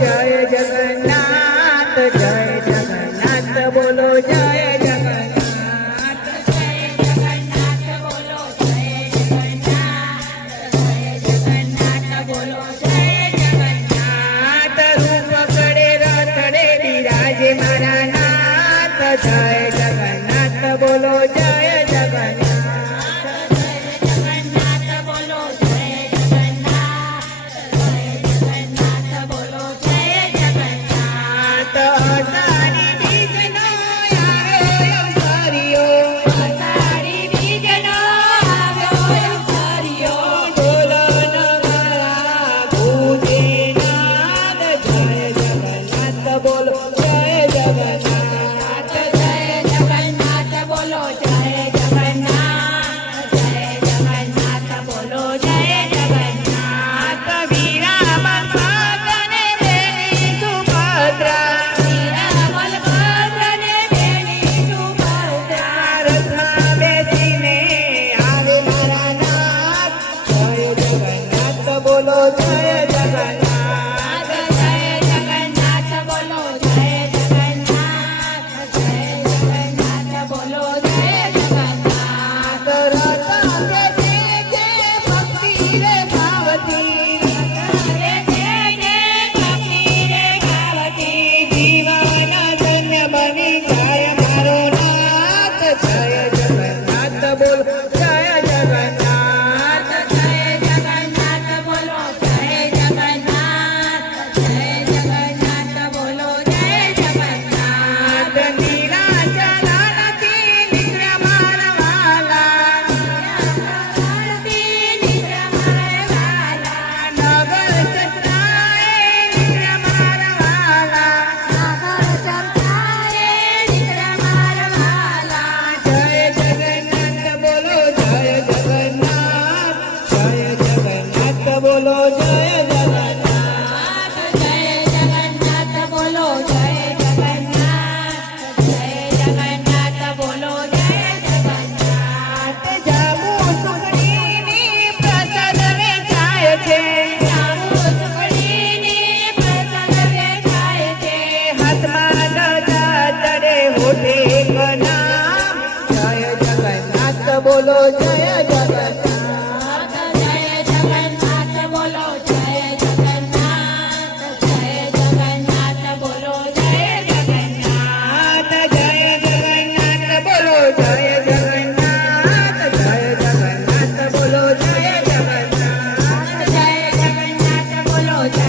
जय जगन्नाथ बोलो जय जगन्नाथ बोलो जय जगन्नाथ बोलो जय जगन्नाथ रूप करे रथड़े विराजे मारा नाथ जय जगन्नाथ बोलो जय जगन्नाथ बोलो जय जगन्नाथ बोलो जय जगन्नाथ तारी बीजनो आव्यो सरियो तारी बीजनो आव्यो सरियो बोलो नमरा पूजे नाद जय जगन्नाथ बोलो जय जगन्नाथ बोलो जय जगन्नाथ बोलो जय जगन्नाथ वीरा बलभद्रने देवी सुभद्रा बलभद्रने देवी सुभद्रा रथમાં બેસીને આવે મારા નાથ જય જગન્નાથ બોલો જય જગન્નાથ બોલો જય જગન્નાથ બોલો જય જગન્નાથ રથ બેસે છે ભક્તિ રે ભાવતી જીવન ધન્ય બની જાય મારો નાથ જય જગન્નાથ બોલો જય જગન્નાથ બોલો જય જગન્નાથ બોલો જય જગન્નાથ નીરાજલાથી નિદ્ર મારવાલા નગર ચત્રાએ નિદ્ર મારવાલા જય જગન્નાથ બોલો જય જગન્નાથ બોલો જય જગન્નાથ બોલો જય જગન્નાથ બોલો જય જગન્નાથ જાંબુ સુખડીની પ્રસાદ વેચાય છે હાથમાં ધજા ચડે હોઠે એક નામ જય જગન્નાથ બોલો જય જગન્નાથ બોલો જય જગન્નાથ બોલો જય જગન્નાથ જય જગન્નાથ બોલો જય જગન્નાથ બોલો જય જગન્નાથ બોલો જય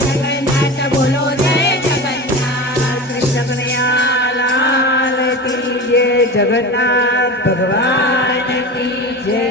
જગન્નાથ બોલો જય જગન્નાથ કૃષ્ણ કનૈયા લાલ કી જય જગન્નાથ ભગવાન કી જય